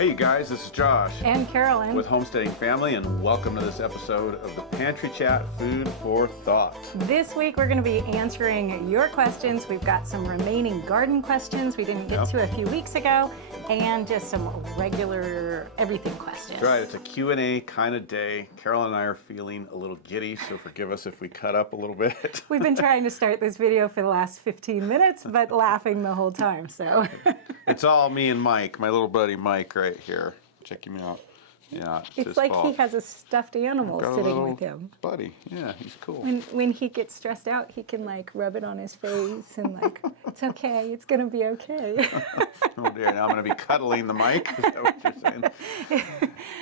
Hey you guys, this is Josh. And Carolyn. With Homesteading Family, and welcome to this episode of the Pantry Chat Food for Thought. This week we're going to be answering your questions. We've got some remaining garden questions we didn't get to a few weeks ago, and just some regular everything questions. That's right, it's a Q&A kind of day. Carolyn and I are feeling a little giddy, so forgive us if we cut up a little bit. We've been trying to start this video for the last 15 minutes, but laughing the whole time, so. It's all me and Mike, my little buddy Mike right here. Check him out. Yeah, it's like fault. He has a stuffed animal sitting with him. Buddy, yeah, he's cool. When he gets stressed out, he can like rub it on his face and like, it's okay, it's gonna be okay. Oh dear, now I'm gonna be cuddling the mic. Is that what you're saying?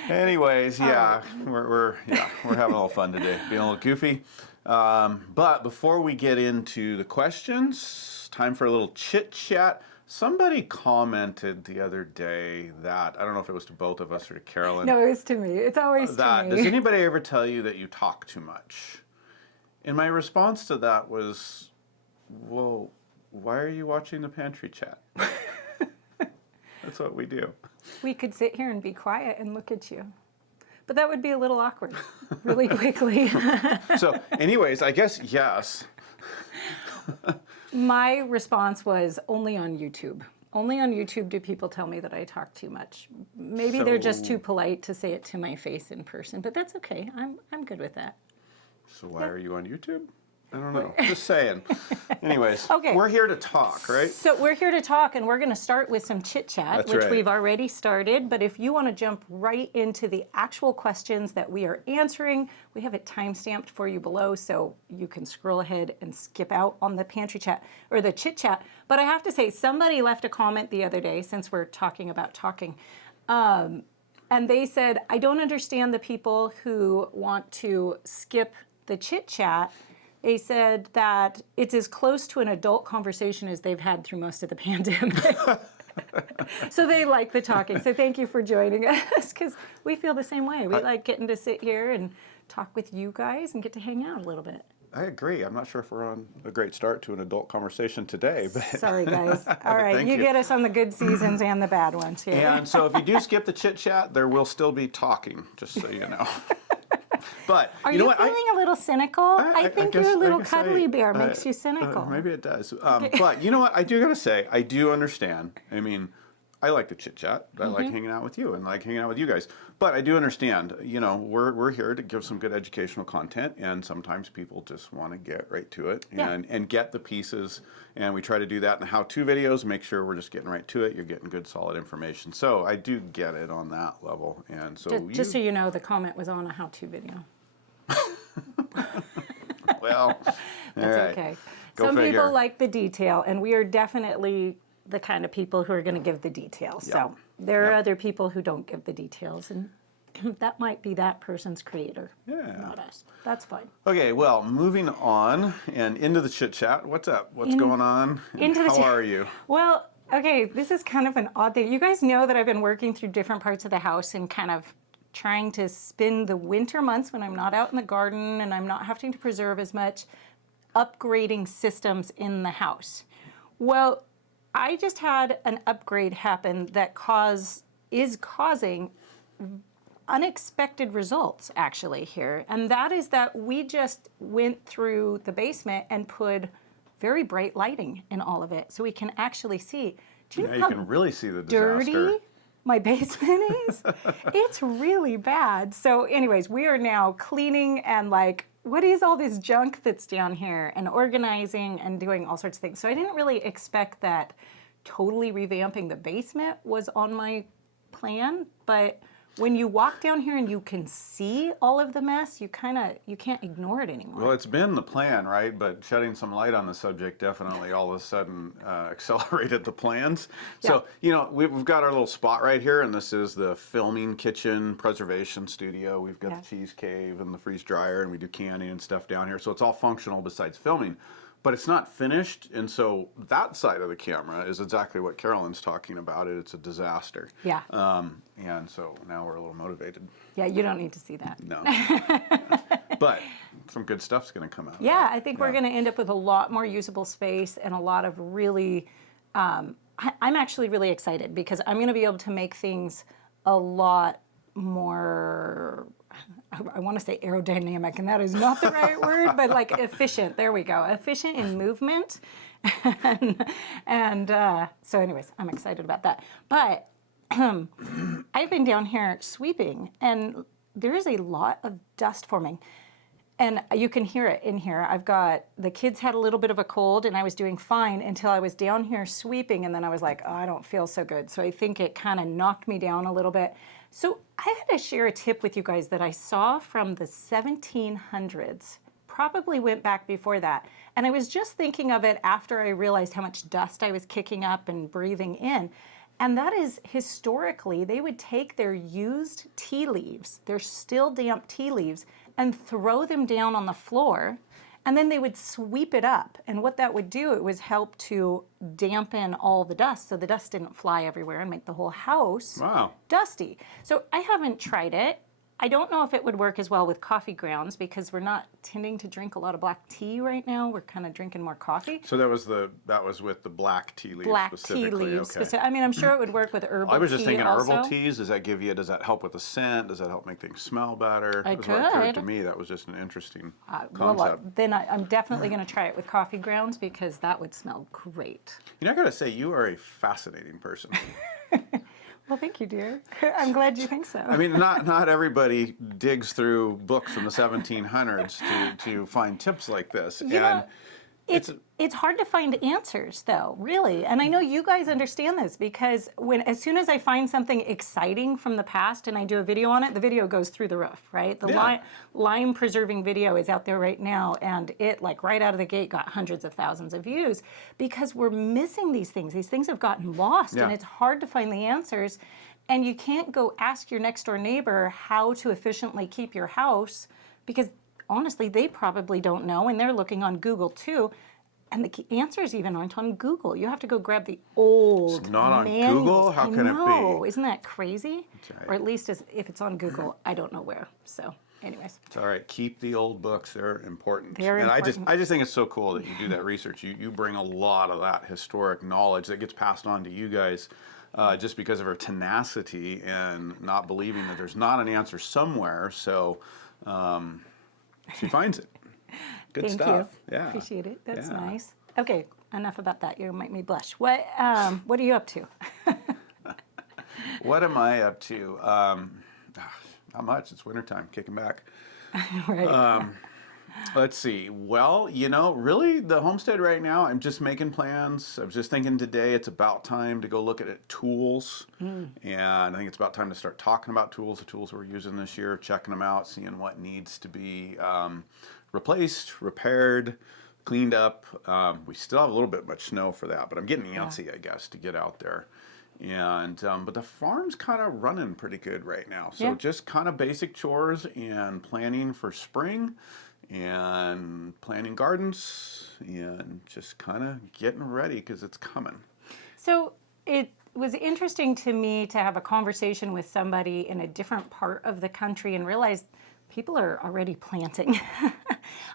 Anyways, yeah, we're having a little fun today, being a little goofy. But before we get into the questions, time for a little chit chat. Somebody commented the other day that, I don't know if it was to both of us or to Carolyn. No, it was to me. It's always to me. Does anybody ever tell you that you talk too much? And my response to that was, well, why are you watching the Pantry Chat? That's what we do. We could sit here and be quiet and look at you. But that would be a little awkward really quickly. So anyways, I guess yes. My response was only on YouTube. Only on YouTube do people tell me that I talk too much. Maybe they're just too polite to say it to my face in person, but that's okay. I'm good with that. So why are you on YouTube? I don't know. Just saying. Anyways, okay. We're here to talk, right? So we're here to talk, and we're going to start with some chit chat, which we've already started. But if you want to jump right into the actual questions that we are answering, we have it time-stamped for you below, so you can scroll ahead and skip out on the Pantry Chat or the chit chat. But I have to say, somebody left a comment the other day, since we're talking about talking, and they said, I don't understand the people who want to skip the chit chat. They said that it's as close to an adult conversation as they've had through most of the pandemic. So they like the talking. So thank you for joining us, because we feel the same way. We like getting to sit here and talk with you guys and get to hang out a little bit. I agree. I'm not sure if we're on a great start to an adult conversation today. But sorry, guys. All right, you get us on the good seasons and the bad ones here. And so if you do skip the chit chat, there will still be talking, just so you know. But are you feeling a little cynical? I think your little cuddly bear makes you cynical. Maybe it does. But you know what? I do gotta say, I do understand. I mean, I like to chit chat. I like hanging out with you and like hanging out with you guys. But I do understand. You know, we're here to give some good educational content, and sometimes people just want to get right to it and get the pieces. And we try to do that in how-to videos. Make sure we're just getting right to it. You're getting good, solid information. So I do get it on that level. And so just so you know, the comment was on a how-to video. Well, that's okay. Some people like the detail, and we are definitely the kind of people who are going to give the details. Yep. So there are other people who don't give the details, and that might be that person's creator, not us. That's fine. Okay, well, moving on and into the chit chat. What's up? What's going on? How are you? Well, okay, this is kind of an odd thing. You guys know that I've been working through different parts of the house and kind of trying to spend the winter months when I'm not out in the garden and I'm not having to preserve as much, upgrading systems in the house. Well, I just had an upgrade happen that is causing unexpected results actually here. And that is that we just went through the basement and put very bright lighting in all of it so we can actually see. Do you know you can really see the dirty disaster. My basement is? It's really bad. So anyways, we are now cleaning and like, what is all this junk that's down here, and organizing and doing all sorts of things. So I didn't really expect that totally revamping the basement was on my plan, but when you walk down here and you can see all of the mess, you can't ignore it anymore. Well, it's been the plan, right? But shedding some light on the subject definitely all of a sudden accelerated the plans. Yeah. So, you know, we've got our little spot right here, and this is the filming kitchen preservation studio. We've got the cheese cave and the freeze dryer, and we do canning and stuff down here. So it's all functional besides filming. But it's not finished, and so that side of the camera is exactly what Carolyn's talking about. It's a disaster. Yeah. And so now we're a little motivated. Yeah, you don't need to see that. No. But some good stuff's going to come out. Yeah, I think we're going to end up with a lot more usable space and a lot of really, I'm actually really excited because I'm going to be able to make things a lot more, I want to say aerodynamic, and that is not the right word, but like efficient. There we go. Efficient in movement. So anyways, I'm excited about that. But I've been down here sweeping, and there is a lot of dust forming. And you can hear it in here. The kids had a little bit of a cold, and I was doing fine until I was down here sweeping, and then I was like, oh, I don't feel so good. So I think it kind of knocked me down a little bit. So I had to share a tip with you guys that I saw from the 1700s, probably went back before that. And I was just thinking of it after I realized how much dust I was kicking up and breathing in. And that is, historically, they would take their used tea leaves, their still damp tea leaves, and throw them down on the floor, and then they would sweep it up. And what that would do, it was help to dampen all the dust so the dust didn't fly everywhere and make the whole house dusty. So I haven't tried it. I don't know if it would work as well with coffee grounds because we're not tending to drink a lot of black tea right now. We're kind of drinking more coffee. So that was with the black tea leaves specifically. Black tea leaves. Okay. I mean, I'm sure it would work with herbal tea. I was just thinking also. herbal teas. Does that help with the scent? Does that help make things smell better? I That's what occurred could. to me. That was just an interesting Well, concept. then I'm definitely going to try it with coffee grounds because that would smell great. You know, I got to say, you are a fascinating person. Well, thank you, dear. I'm glad you think so. I mean, not everybody digs through books from the 1700s to find tips like this. Yeah. It's hard to find answers, though, really. And I know you guys understand this because as soon as I find something exciting from the past and I do a video on it, the video goes through the roof, right? The lime preserving video is out there right now, and it, like right out of the gate, got hundreds of thousands of views because we're missing these things. These things have gotten lost, and it's hard to find the answers. And you can't go ask your next door neighbor how to efficiently keep your house because honestly, they probably don't know, and they're looking on Google too. And the answers even aren't on Google. You have to go grab the old It's not on manuals. Google? How can it be? Isn't that crazy? Right. Or at least if it's on Google, I don't know where. So anyways. It's all right. Keep the old books. They're important. They're important. I just think it's so cool that you do that research. You bring a lot of that historic knowledge that gets passed on to you guys. Just because of her tenacity and not believing that there's not an answer somewhere. So she finds it. Good Thank stuff. you. Yeah. Appreciate it. That's Yeah. nice. Okay, enough about that. You make me blush. What are you up to? What am I up to? Not much. It's wintertime. Kicking back. Right. Let's see. Well, really the homestead right now, I'm just making plans. I was just thinking today it's about time to go look at tools. And I think it's about time to start talking about tools, the tools we're using this year, checking them out, seeing what needs to be replaced, repaired, cleaned up. We still have a little bit much snow for that, but I'm getting antsy, I guess, to get out there. And but the farm's kind of running pretty good right now. So just kind of basic chores and planning for spring and planting gardens and just kind of getting ready because it's coming. So it was interesting to me to have a conversation with somebody in a different part of the country and realize people are already planting.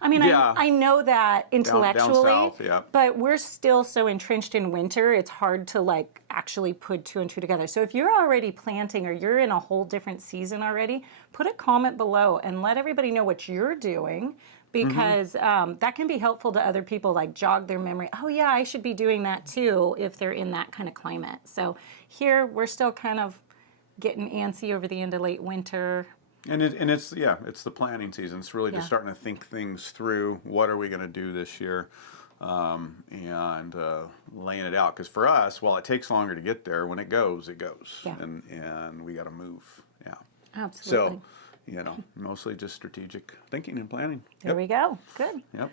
I mean, I know that intellectually, down south, but we're still so entrenched in winter, it's hard to actually put two and two together. So if you're already planting or you're in a whole different season already, put a comment below and let everybody know what you're doing because that can be helpful to other people, jog their memory. Oh yeah, I should be doing that too if they're in that kind of climate. So here we're still kind of getting antsy over the end of late winter. And it's the planning season. It's really just starting to think things through. What are we going to do this year, and laying it out. Because for us, while it takes longer to get there, when it goes, Yeah. and we got to move. Yeah. Absolutely. So, mostly just strategic thinking and planning. There we go. Good. Yep.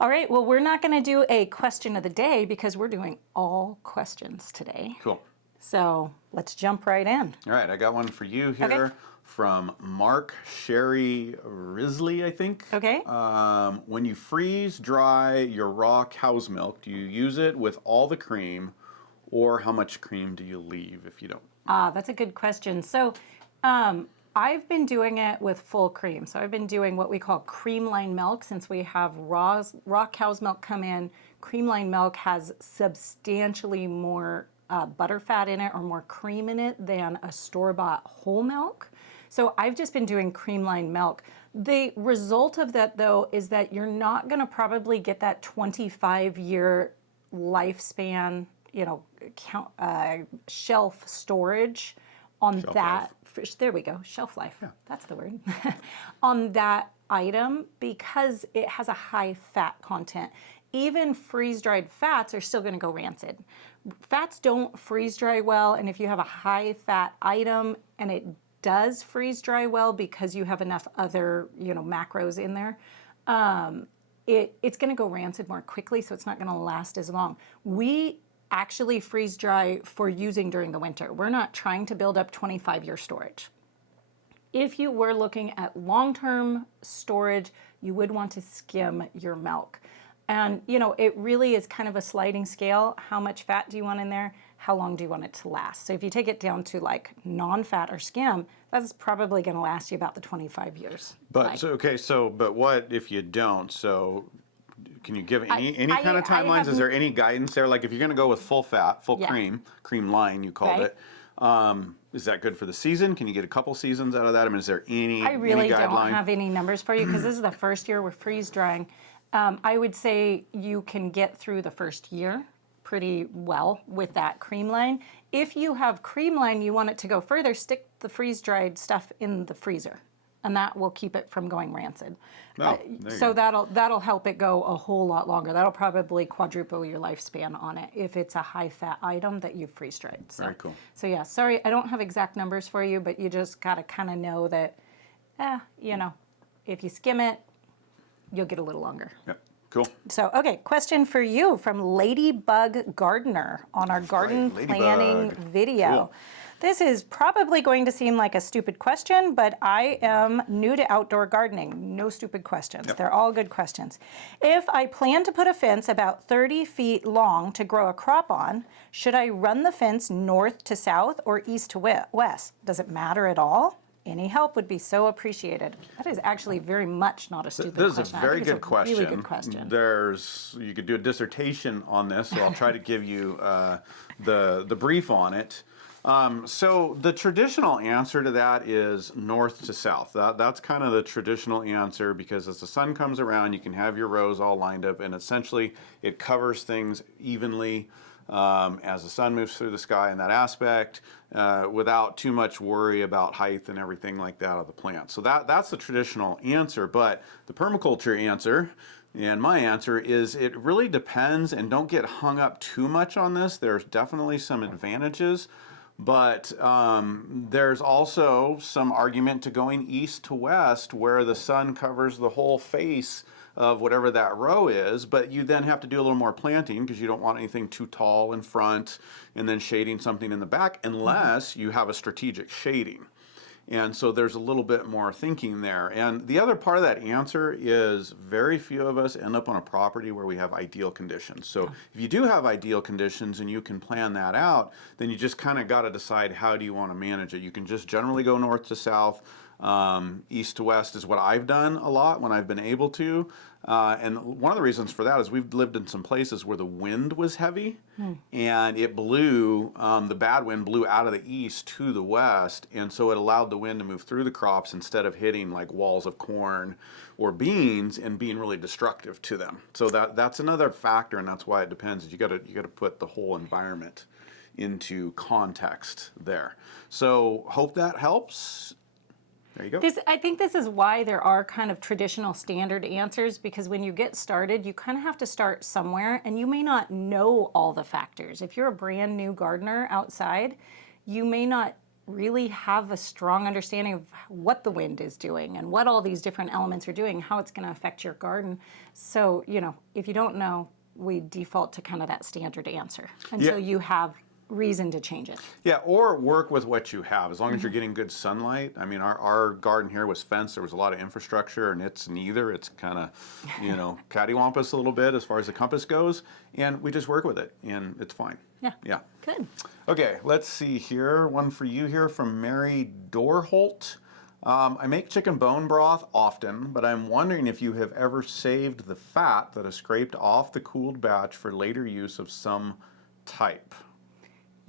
All right. Well, we're not going to do a question of the day because we're doing all questions today. Cool. So let's jump right in. All right, I got one for you here. Okay. From Mark Sherry Risley, I think. Okay. When you freeze dry your raw cow's milk, do you use it with all the cream, or how much cream do you leave if you don't? That's a good question. So I've been doing it with full cream. So I've been doing what we call cream line milk since we have raw cow's milk come in. Cream line milk has substantially more butter fat in it or more cream in it than a store-bought whole milk. So I've just been doing creamline milk. The result of that, though, is that you're not going to probably get that 25-year lifespan, shelf storage on that. There we go, shelf life. Yeah. That's the word. On that item, because it has a high fat content. Even freeze-dried fats are still going to go rancid. Fats don't freeze dry well, and if you have a high fat item and it does freeze dry well because you have enough other macros in there, it's going to go rancid more quickly, so it's not going to last as long. We actually freeze dry for using during the winter. We're not trying to build up 25-year storage. If you were looking at long-term storage, you would want to skim your milk. And it really is kind of a sliding scale. How much fat do you want in there? How long do you want it to last? So if you take it down to like non-fat or skim, that's probably going to last you about the 25 years. But but what if you don't? So can you give any kind of timelines? Is there any guidance there? Like if you're going to go with full fat, full cream line, you called it. Is that good for the season? Can you get a couple seasons out of that? I mean, is there any I really any guideline? Don't have any numbers for you because this is the first year we're freeze drying. I would say you can get through the first year pretty well with that cream line. If you have cream line, you want it to go further, stick the freeze-dried stuff in the freezer, and that will keep it from going rancid. So that'll help it go a whole lot longer. That'll probably quadruple your lifespan on it if it's a high-fat item that you freeze-dried. So, very cool. So yeah, sorry, I don't have exact numbers for you, but you just got to kind of know that, if you skim it, you'll get a little longer. Yep. Cool. So, okay, question for you from Ladybug Gardener on our garden planning video. Cool. This is probably going to seem like a stupid question, but I am new to outdoor gardening. No stupid questions. Yep. They're all good questions. If I plan to put a fence about 30 feet long to grow a crop on, should I run the fence north to south or east to west? Does it matter at all? Any help would be so appreciated. That is actually very much not a stupid question. This is a very good question. Really good question. You could do a dissertation on this, so I'll try to give you the brief on it. So the traditional answer to that is north to south. That's kind of the traditional answer because as the sun comes around, you can have your rows all lined up, and essentially it covers things evenly as the sun moves through the sky in that aspect without too much worry about height and everything like that of the plant. So that's the traditional answer, but the permaculture answer and my answer is it really depends, and don't get hung up too much on this. There's definitely some advantages, but there's also some argument to going east to west where the sun covers the whole face of whatever that row is, but you then have to do a little more planting because you don't want anything too tall in front and then shading something in the back unless you have a strategic shading. And so there's a little bit more thinking there. And the other part of that answer is very few of us end up on a property where we have ideal conditions. So if you do have ideal conditions and you can plan that out, then you just kind of got to decide how do you want to manage it. You can just generally go north to south. East to west is what I've done a lot when I've been able to. And one of the reasons for that is we've lived in some places where the wind was heavy and it blew, the bad wind blew out of the east to the west, and so it allowed the wind to move through the crops instead of hitting like walls of corn or beans and being really destructive to them. So that's another factor, and that's why it depends. You got to put the whole environment into context there. So hope that helps. There you go. I think this is why there are kind of traditional standard answers, because when you get started, you kind of have to start somewhere, and you may not know all the factors. If you're a brand new gardener outside, you may not really have a strong understanding of what the wind is doing and what all these different elements are doing, how it's going to affect your garden. So, if you don't know, we default to kind of that standard answer until you have reason to change it. Yeah, or work with what you have, as long as you're getting good sunlight. I mean, our garden here was fenced. There was a lot of infrastructure, and it's neither. It's kind of, cattywampus a little bit as far as the compass goes, and we just work with it, and it's fine. Yeah. Yeah. Good. Okay, let's see here. One for you here from Mary Dorholt. I make chicken bone broth often, but I'm wondering if you have ever saved the fat that is scraped off the cooled batch for later use of some type.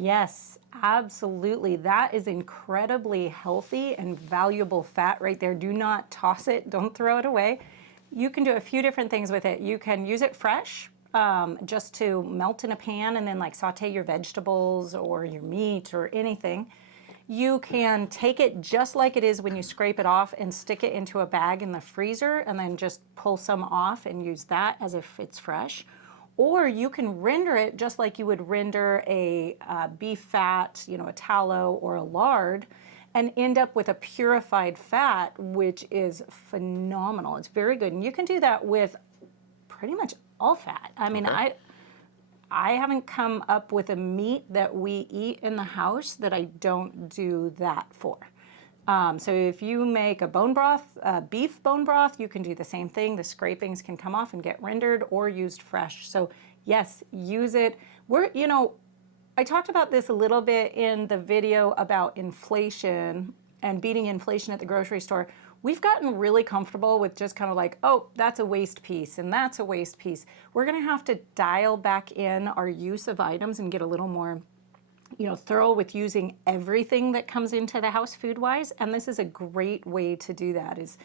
Yes, absolutely. That is incredibly healthy and valuable fat right there. Do not toss it. Don't throw it away. You can do a few different things with it. You can use it fresh, just to melt in a pan and then like saute your vegetables or your meat or anything. You can take it just like it is when you scrape it off and stick it into a bag in the freezer and then just pull some off and use that as if it's fresh. Or you can render it just like you would render a beef fat, you know, a tallow or a lard, and end up with a purified fat, which is phenomenal. It's very good. And you can do that with pretty much all fat. I mean, Okay. I haven't come up with a meat that we eat in the house that I don't do that for. So if you make a bone broth, beef bone broth, you can do the same thing. The scrapings can come off and get rendered or used fresh. So yes, use it. You know, I talked about this a little bit in the video about inflation and beating inflation at the grocery store. We've gotten really comfortable with just kind of like, oh, that's a waste piece and that's a waste piece. We're going to have to dial back in our use of items and get a little more, you know, thorough with using everything that comes into the house food-wise. And this is a great way to do that, is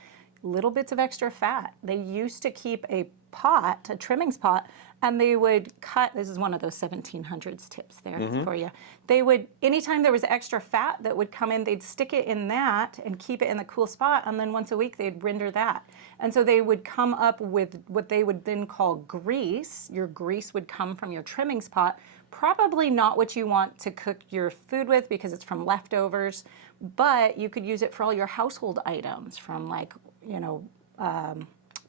little bits of extra fat. They used to keep a pot, a trimmings pot, and they would cut, this is one of those 1700s tips there for you. They would, anytime there was extra fat that would come in, they'd stick it in that and keep it in the cool spot, and then once a week they'd render that. And so they would come up with what they would then call grease. Your grease would come from your trimmings pot. Probably not what you want to cook your food with because it's from leftovers, but you could use it for all your household items, from like, you know,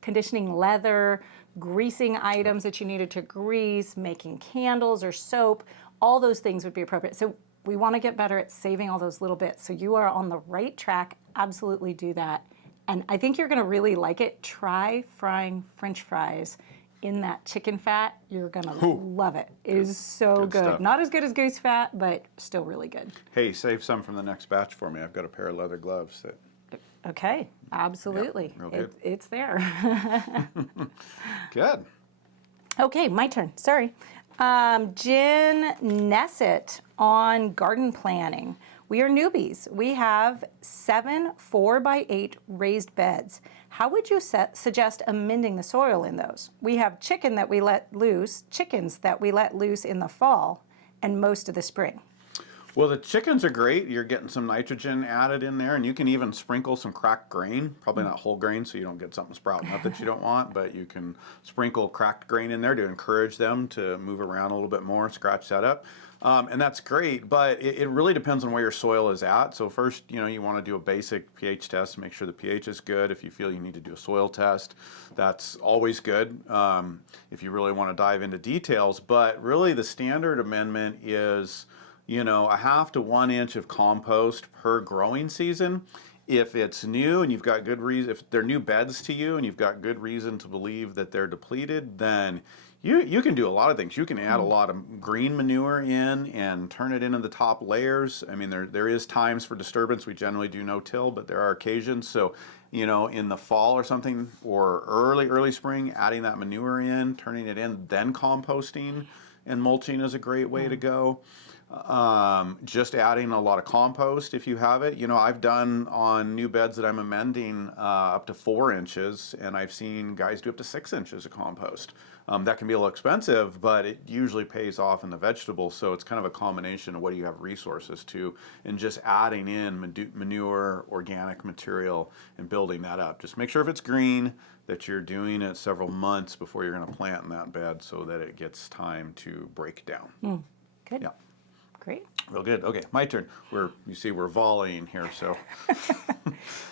conditioning leather, greasing items that you needed to grease, making candles or soap. All those things would be appropriate. So we want to get better at saving all those little bits. So you are on the right track. Absolutely do that. And I think you're going to really like it. Try frying French fries in that chicken fat. You're going to love it. It is so Good good. stuff. Not as good as goose fat, but still really good. Hey, save some from the next batch for me. I've got a pair of leather gloves that. Okay, absolutely. Yeah, real good. It's there. Good. Okay, my turn. Sorry. Jen Nessett on garden planning. We are newbies. We have 7 4x8 raised beds. How would you suggest amending the soil in those? We have chickens that we let loose in the fall and most of the spring. Well, the chickens are great. You're getting some nitrogen added in there, and you can even sprinkle some cracked grain. Probably not whole grain, so you don't get something sprouting up that you don't want, but you can sprinkle cracked grain in there to encourage them to move around a little bit more, scratch that up. And that's great, but it really depends on where your soil is at. So first, you know, you want to do a basic pH test to make sure the pH is good. If you feel you need to do a soil test, that's always good if you really want to dive into details. But really the standard amendment is, you know, 1/2 to 1 inch of compost per growing season. If it's new and you've got good reason, if they're new beds to you and you've got good reason to believe that they're depleted, then you can do a lot of things. You can add a lot of green manure in and turn it into the top layers. I mean, there is times for disturbance. We generally do no-till, but there are occasions. So, you know, in the fall or something, or early spring, adding that manure in, turning it in, then composting and mulching is a great way to go. Just adding a lot of compost if you have it. You know, I've done on new beds that I'm amending up to 4 inches, and I've seen guys do up to 6 inches of compost. That can be a little expensive, but it usually pays off in the vegetables, so it's kind of a combination of what do you have resources to, and just adding in manure, organic material, and building that up. Just make sure if it's green that you're doing it several months before you're going to plant in that bed so that it gets time to break down. Good. Yeah. Great. Real good. Okay, my turn. You see we're volleying here, so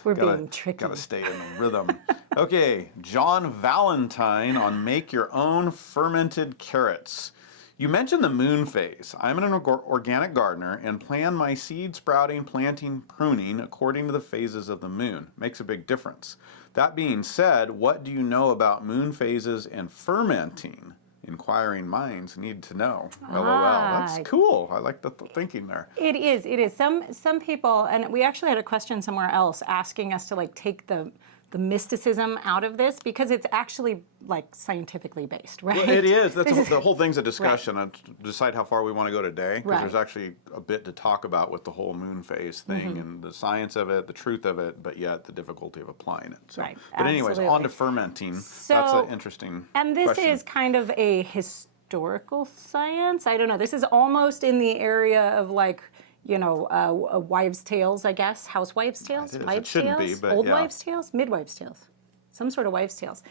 We're being tricky. gotta stay in the rhythm. Okay, John Valentine on make your own fermented carrots. You mentioned the moon phase. I'm an organic gardener and plan my seed sprouting, planting, pruning according to the phases of the moon. Makes a big difference. That being said, what do you know about moon phases and fermenting? Inquiring minds need to know. LOL. That's cool. I like the thinking there. It is. It is. Some people, and we actually had a question somewhere else asking us to like take the the mysticism out of this, because it's actually like scientifically based, right? Well, it is. That's the whole thing's a discussion on to decide how far we want to go today. Because there's actually a bit to talk about with the whole moon phase thing and the science of it, the truth of it, but yet the difficulty of applying it. So, but anyways, on to fermenting. So, that's an interesting And this question. is kind of a historical science. I don't know. This is almost in the area of like, you know, wives' tales, I guess. Housewives' tales? It shouldn't be, but old wives' tales? Midwives' tales? Some sort of wives' tales.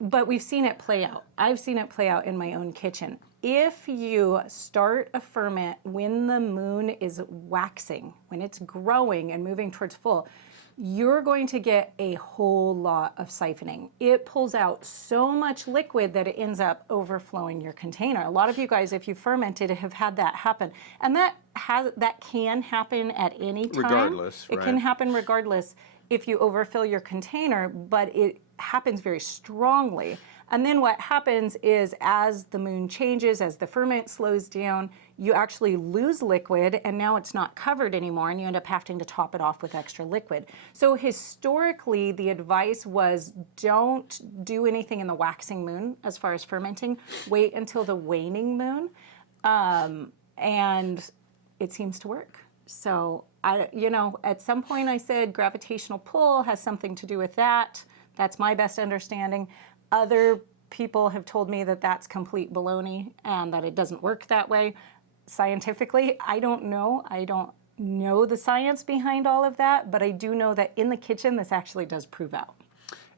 But we've seen it play out. I've seen it play out in my own kitchen. If you start a ferment when the moon is waxing, when it's growing and moving towards full, you're going to get a whole lot of siphoning. It pulls out so much liquid that it ends up overflowing your container. A lot of you guys, if you fermented, have had that happen. And that can happen at any time. Regardless, It can happen regardless if you overfill your container, but it happens very strongly. And then what happens is as the moon changes, as the ferment slows down, you actually lose liquid, and now it's not covered anymore, and you end up having to top it off with extra liquid. So historically, the advice was don't do anything in the waxing moon as far as fermenting. Wait until the waning moon, and it seems to work. So at some point I said gravitational pull has something to do with that. That's my best understanding. Other people have told me that that's complete baloney and that it doesn't work that way. Scientifically, I don't know. I don't know the science behind all of that, but I do know that in the kitchen, this actually does prove out.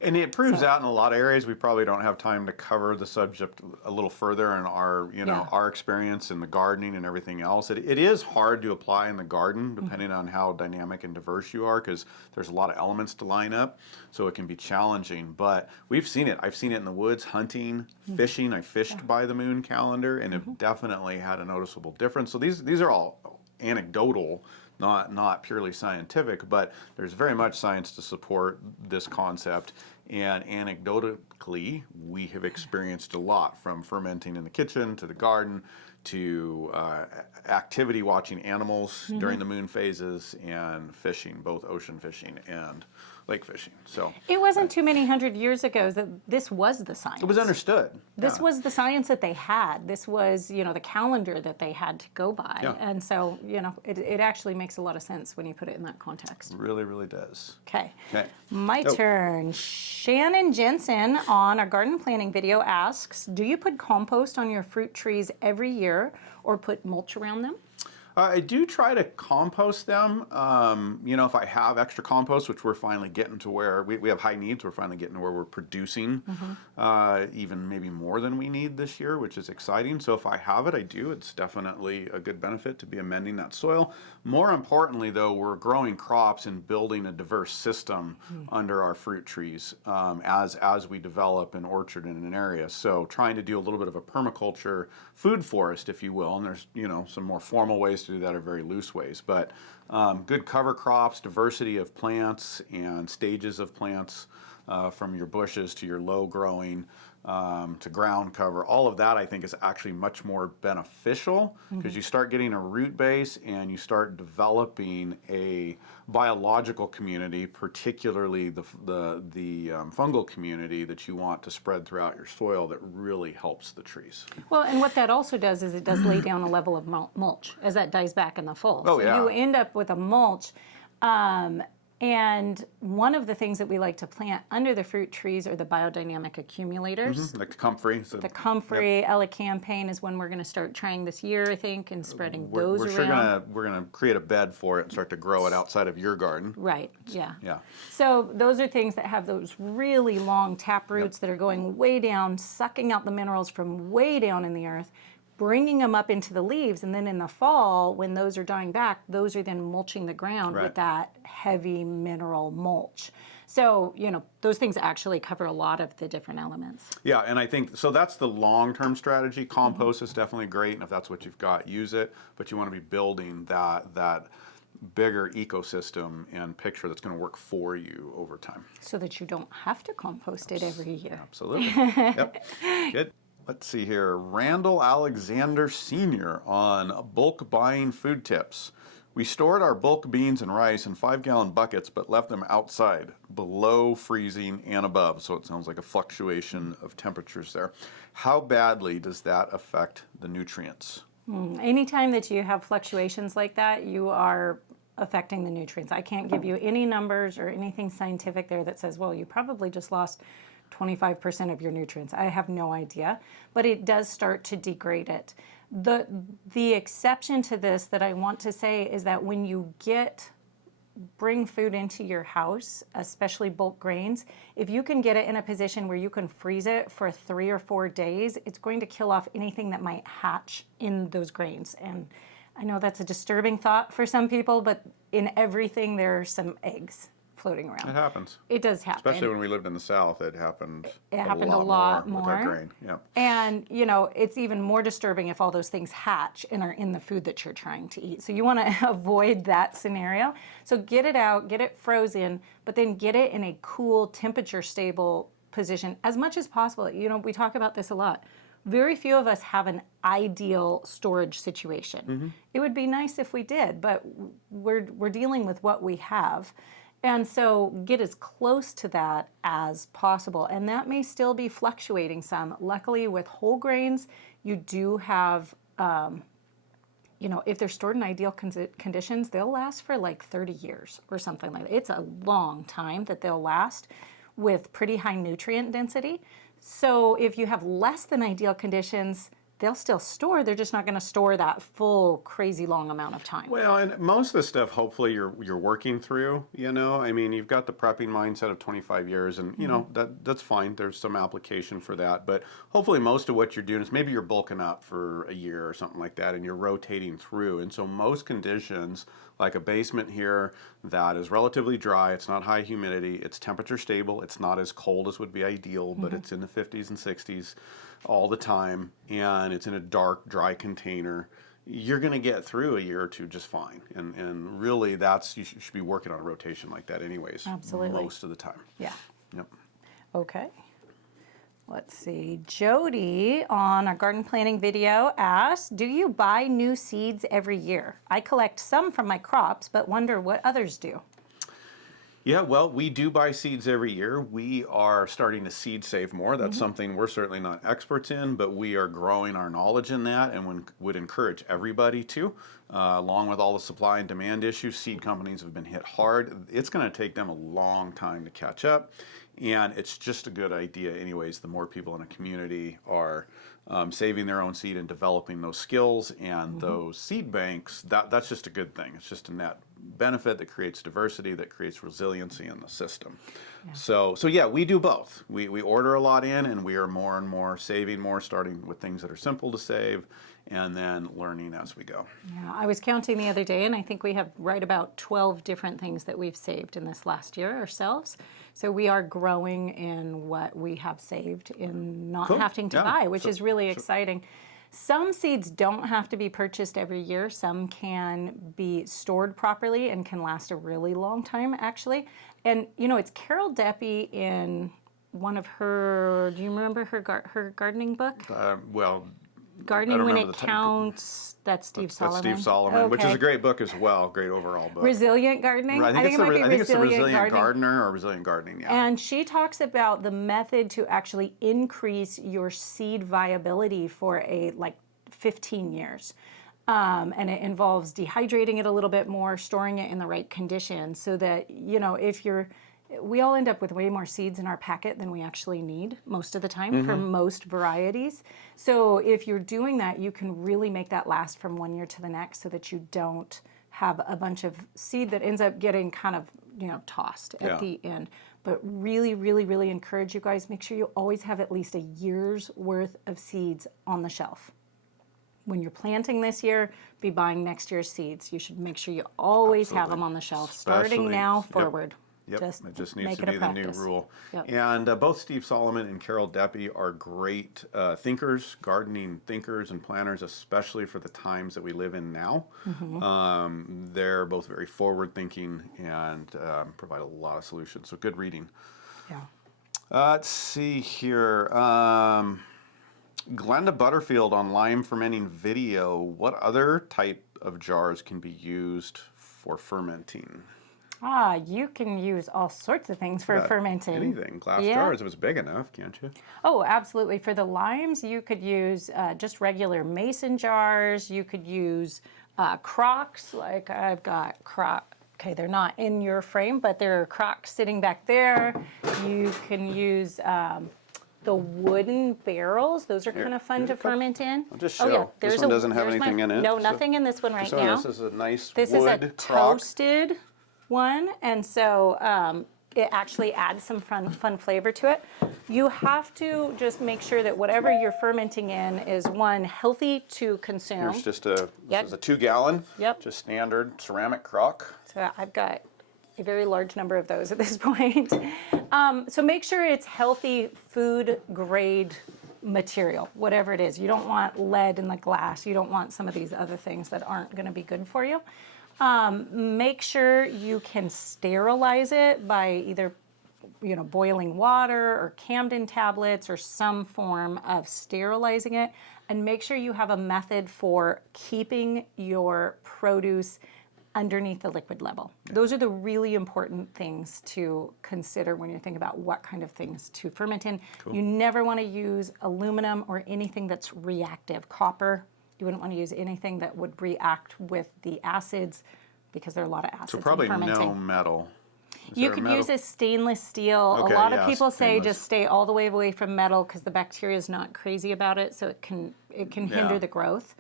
And it proves out in a lot of areas. We probably don't have time to cover the subject a little further in our, our experience in the gardening and everything else. It is hard to apply in the garden, depending on how dynamic and diverse you are, because there's a lot of elements to line up. So it can be challenging. But we've seen it. I've seen it in the woods, hunting, fishing. I fished by the moon calendar, and it definitely had a noticeable difference. So these are all anecdotal, not purely scientific, but there's very much science to support this concept. And anecdotally, we have experienced a lot, from fermenting in the kitchen to the garden to activity watching animals during the moon phases and fishing, both ocean fishing and lake fishing. So it wasn't too many hundred years ago that this was the science. It was understood. This was the science that they had. This was, the calendar that they had to go by. Yeah. And so, it actually makes a lot of sense when you put it in that context. It really, really does. Okay. My turn. Shannon Jensen on our garden planning video asks, do you put compost on your fruit trees every year or put mulch around them? I do try to compost them. If I have extra compost, which we're finally getting to where we have high needs, we're finally getting to where we're producing even maybe more than we need this year, which is exciting. So if I have it, I do. It's definitely a good benefit to be amending that soil. More importantly, though, we're growing crops and building a diverse system under our fruit trees as we develop an orchard in an area. So trying to do a little bit of a permaculture food forest, if you will, and there's some more formal ways to do that, are very loose ways, but good cover crops, diversity of plants and stages of plants, from your bushes to your low growing to ground cover. All of that, I think, is actually much more beneficial because you start getting a root base and you start developing a biological community, particularly the fungal community that you want to spread throughout your soil, that really helps the trees. Well, and what that also does is it does lay down a level of mulch as that dies back in the fall. Oh, so yeah. you end up with a mulch. And one of the things that we like to plant under the fruit trees are the biodynamic accumulators. Like the comfrey. So, the comfrey, elecampane is one we're going to start trying this year, I think, and spreading those we're around. We're gonna create a bed for it and start to grow it outside of your garden. Right, yeah. Yeah. So those are things that have those really long tap roots that are going way down, sucking out the minerals from way down in the earth, bringing them up into the leaves, and then in the fall, when those are dying back, those are then mulching the ground with that heavy mineral mulch. So, those things actually cover a lot of the different elements. Yeah, and I think, so that's the long-term strategy. Compost is definitely great, and if that's what you've got, use it, but you want to be building that bigger ecosystem and picture that's going to work for you over time. So that you don't have to compost it every year. Absolutely. Yep. Good. Let's see here. Randall Alexander Sr. on bulk buying food tips. We stored our bulk beans and rice in 5-gallon buckets, but left them outside, below freezing and above. So it sounds like a fluctuation of temperatures there. How badly does that affect the nutrients? Anytime that you have fluctuations like that, you are affecting the nutrients. I can't give you any numbers or anything scientific there that says, well, you probably just lost 25% of your nutrients. I have no idea, but it does start to degrade it. The exception to this that I want to say is that when you bring food into your house, especially bulk grains, if you can get it in a position where you can freeze it for 3 or 4 days, it's going to kill off anything that might hatch in those grains. And I know that's a disturbing thought for some people, but in everything there are some eggs floating around. It happens. It does happen. Especially when we lived in the South, it happened a lot more with our grain. Yeah. And, you know, it's even more disturbing if all those things hatch and are in the food that you're trying to eat. So you want to avoid that scenario. So get it out, get it frozen, but then get it in a cool, temperature stable position as much as possible. You know, we talk about this a lot. Very few of us have an ideal storage situation. It would be nice if we did, but we're dealing with what we have. And so get as close to that as possible. And that may still be fluctuating some. Luckily, with whole grains, you do have, you know, if they're stored in ideal conditions, they'll last for like 30 years or something like that. It's a long time that they'll last with pretty high nutrient density. So if you have less than ideal conditions, they'll still store. They're just not going to store that full, crazy long amount of time. Well, and most of the stuff, hopefully, you're working through. You know, I mean, you've got the prepping mindset of 25 years, and you know that's fine. There's some application for that, but hopefully, most of what you're doing is maybe you're bulking up for a year or something like that, and you're rotating through. And so, most conditions, like a basement here, that is relatively dry. It's not high humidity. It's temperature stable. It's not as cold as would be ideal, but it's in the 50s and 60s. All the time, and it's in a dark, dry container, you're going to get through a year or two just fine. And really, you should be working on a rotation like that anyways. Absolutely. Most of the time. Yeah. Yep. Okay. Let's see. Jody on our garden planning video asked, do you buy new seeds every year? I collect some from my crops, but wonder what others do. Yeah, well, we do buy seeds every year. We are starting to seed save more. That's something we're certainly not experts in, but we are growing our knowledge in that and would encourage everybody to. Along with all the supply and demand issues, seed companies have been hit hard. It's going to take them a long time to catch up, and it's just a good idea anyways. The more people in a community are saving their own seed and developing those skills and those seed banks, that's just a good thing. It's just a net benefit that creates diversity, that creates resiliency in the system. Yeah. So yeah, we do both. We order a lot in, and we are more and more saving more, starting with things that are simple to save, and then learning as we go. Yeah, I was counting the other day, and I think we have right about 12 different things that we've saved in this last year ourselves. So we are growing in what we have saved in not having to buy, which is really exciting. Some seeds don't have to be purchased every year. Some can be stored properly and can last a really long time, actually. And, you know, it's Carol Deppe in one of her, do you remember her gardening book? Well, Gardening When It Counts. That's Steve Solomon. That's Steve Solomon, which is a great book as well, great overall book. Resilient Gardening? Right, I think it's the Resilient Gardener or Resilient Gardening, yeah. And she talks about the method to actually increase your seed viability for 15 years. And it involves dehydrating it a little bit more, storing it in the right conditions so that, you know, we all end up with way more seeds in our packet than we actually need most of the time for most varieties. So if you're doing that, you can really make that last from one year to the next so that you don't have a bunch of seed that ends up getting kind of, you know, tossed at the end. But really, really, really encourage you guys, make sure you always have at least a year's worth of seeds on the shelf. When you're planting this year, be buying next year's seeds. You should make sure you always have them on the shelf, starting now forward. Yep, it just needs to be the new rule. Yep. And both Steve Solomon and Carol Deppe are great thinkers, gardening thinkers and planners, especially for the times that we live in now. They're both very forward-thinking and provide a lot of solutions. So good reading. Yeah. Let's see here. Glenda Butterfield on lime fermenting video. What other type of jars can be used for fermenting? You can use all sorts of things for fermenting. Anything. Glass jars if it's big enough, can't you? Oh, absolutely. For the limes, you could use just regular mason jars. You could use crocks, like I've got crock. Okay, they're not in your frame, but there are crocks sitting back there. You can use the wooden barrels. Those are kind of fun to ferment in. I'll just show. This one doesn't have anything in it. No, nothing in this one right now. This is a nice wood crock. This is a toasted one, and so it actually adds some fun flavor to it. You have to just make sure that whatever you're fermenting in is, one, healthy to consume. Here's just this is a 2-gallon, just standard ceramic crock. So I've got a very large number of those at this point. So make sure it's healthy food grade material, whatever it is. You don't want lead in the glass. You don't want some of these other things that aren't going to be good for you. Make sure you can sterilize it by either boiling water or Camden tablets or some form of sterilizing it, and make sure you have a method for keeping your produce underneath the liquid level. Those are the really important things to consider when you're thinking about what kind of things to ferment in. You never want to use aluminum or anything that's reactive. Copper, you wouldn't want to use anything that would react with the acids, because there are a lot of acids in fermenting. So probably no metal. You could use a stainless steel. A lot of people say just stay all the way away from metal because the bacteria is not crazy about it, so it can hinder the growth.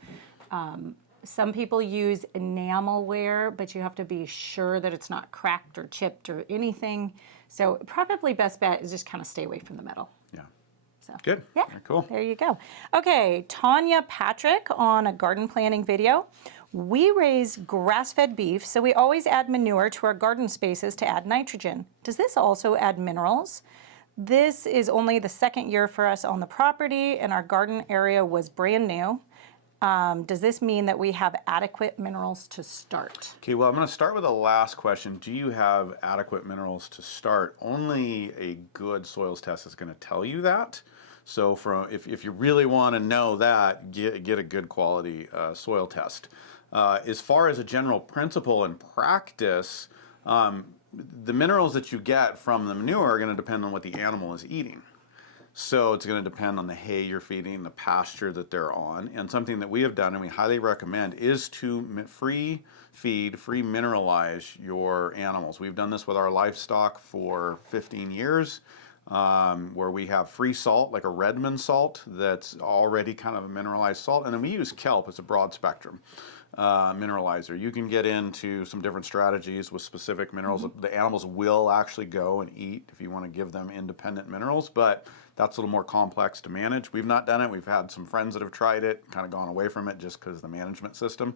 Some people use enamelware, but you have to be sure that it's not cracked or chipped or anything. So probably best bet is just kind of stay away from the metal. Yeah. So, good. Yeah. Very cool. There you go. Okay, Tanya Patrick on a garden planning video. We raise grass-fed beef, so we always add manure to our garden spaces to add nitrogen. Does this also add minerals? This is only the second year for us on the property, and our garden area was brand new. Does this mean that we have adequate minerals to start? Okay, well, I'm going to start with the last question. Do you have adequate minerals to start? Only a good soils test is going to tell you that. So if you really want to know that, get a good quality soil test. As far as a general principle and practice, the minerals that you get from the manure are going to depend on what the animal is eating. So it's going to depend on the hay you're feeding, the pasture that they're on. And something that we have done and we highly recommend is to free mineralize your animals. We've done this with our livestock for 15 years, where we have free salt, like a Redmond salt that's already kind of a mineralized salt. And then we use kelp as a broad spectrum mineralizer. You can get into some different strategies with specific minerals. The animals will actually go and eat if you want to give them independent minerals, but that's a little more complex to manage. We've not done it. We've had some friends that have tried it, kind of gone away from it just because of the management system.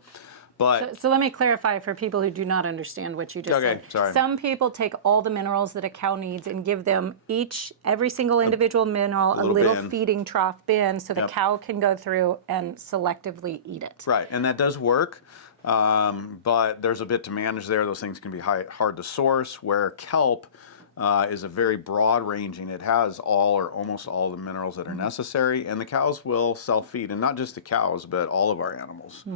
But so let me clarify for people who do not understand what you just said. Sorry. Some people take all the minerals that a cow needs and give them every single individual mineral, a little feeding trough bin, so the cow can go through and selectively eat it. Right, and that does work, but there's a bit to manage there. Those things can be hard to source, where kelp is a very broad ranging. It has all or almost all the minerals that are necessary, and the cows will self-feed, and not just the cows, but all of our animals.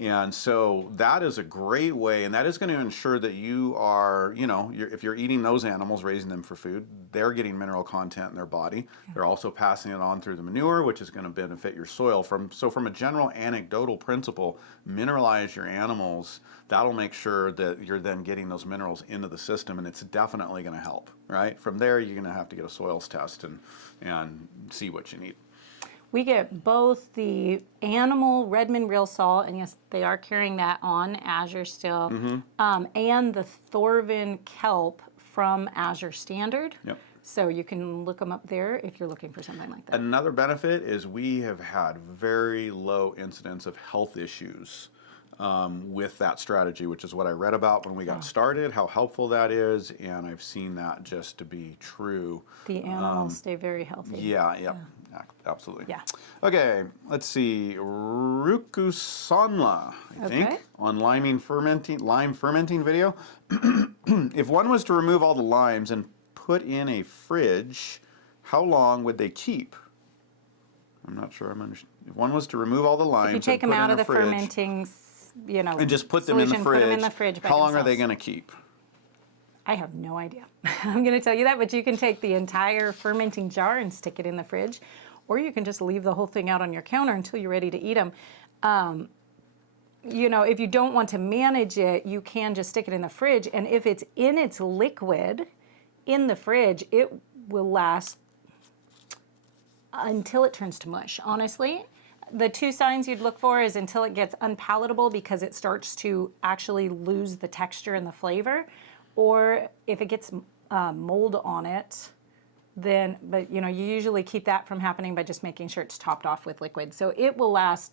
And so that is a great way, and that is going to ensure that you are, if you're eating those animals, raising them for food, they're getting mineral content in their body. They're also passing it on through the manure, which is going to benefit your soil. So from a general anecdotal principle, mineralize your animals. That'll make sure that you're then getting those minerals into the system, and it's definitely going to help, right? From there, you're going to have to get a soils test and see what you need. We get both the animal Redmond real salt, and yes, they are carrying that on Azure still, and the Thorvin kelp from Azure Standard. Yep. So you can look them up there if you're looking for something like that. Another benefit is we have had very low incidence of health issues with that strategy, which is what I read about when we got started, how helpful that is, and I've seen that just to be true. The animals stay very healthy. Yeah, absolutely. Yeah. Okay, let's see. Rukusonla, I think, on lime fermenting video. If one was to remove all the limes and put in a fridge, how long would they keep? I'm not sure. If one was to remove all the limes, If you take them out of the fridge, fermenting, and just put them in the solution, fridge, put them in the fridge by how long are they themselves. going to keep? I have no idea. I'm going to tell you that, but you can take the entire fermenting jar and stick it in the fridge, or you can just leave the whole thing out on your counter until you're ready to eat them. You know, if you don't want to manage it, you can just stick it in the fridge, and if it's in its liquid in the fridge, it will last until it turns to mush, honestly. The two signs you'd look for is until it gets unpalatable because it starts to actually lose the texture and the flavor, or if it gets mold on it, then, but you know, you usually keep that from happening by just making sure it's topped off with liquid. So it will last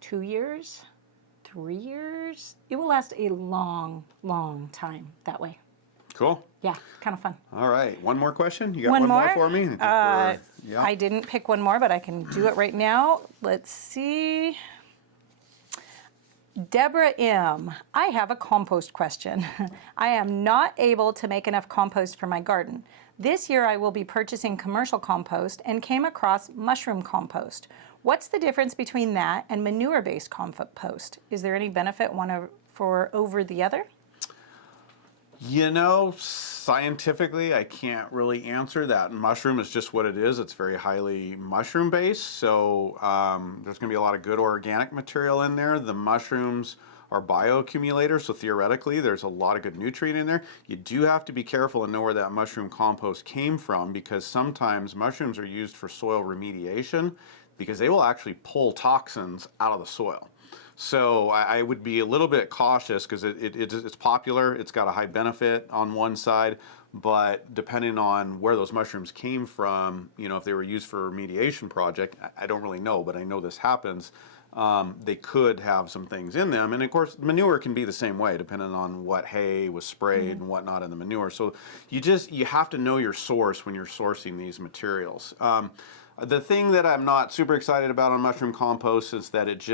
2 years, 3 years. It will last a long, long time that way. Cool. Yeah, kind of fun. All right, one more question? You got One more more? for me? Yeah. I didn't pick one more, but I can do it right now. Let's see. Deborah M. I have a compost question. I am not able to make enough compost for my garden. This year I will be purchasing commercial compost and came across mushroom compost. What's the difference between that and manure-based compost? Is there any benefit over the other? You know, scientifically, I can't really answer that. Mushroom is just what it is. It's very highly mushroom based, so there's going to be a lot of good organic material in there. The mushrooms are bioaccumulators, so theoretically there's a lot of good nutrient in there. You do have to be careful and know where that mushroom compost came from, because sometimes mushrooms are used for soil remediation because they will actually pull toxins out of the soil. So I would be a little bit cautious because it's popular, it's got a high benefit on one side, but depending on where those mushrooms came from, you know, if they were used for a remediation project, I don't really know, but I know this happens, they could have some things in them. And of course, manure can be the same way, depending on what hay was sprayed and whatnot in the manure. So you have to know your source when you're sourcing these materials. The thing that I'm not super excited about on mushroom compost is that it's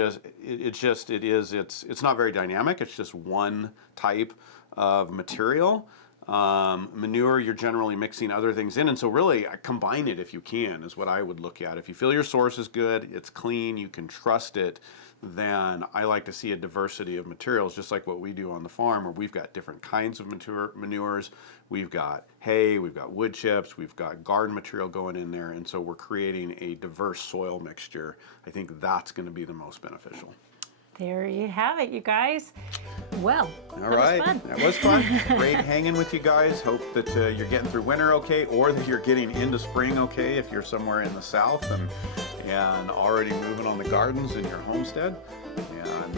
not very dynamic. It's just one type of material. Manure, you're generally mixing other things in, and so really combine it if you can is what I would look at. If you feel your source is good, it's clean, you can trust it, then I like to see a diversity of materials, just like what we do on the farm, where we've got different kinds of manures. We've got hay, we've got wood chips, we've got garden material going in there, and so we're creating a diverse soil mixture. I think that's going to be the most beneficial. There you have it, you guys. Well, all right, that was fun. Great hanging with you guys. Hope that you're getting through winter okay, or that you're getting into spring okay if you're somewhere in the south and already moving on the gardens in your homestead. And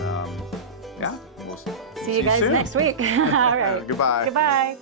yeah, we'll see you guys soon. next week. All right. Goodbye. Goodbye.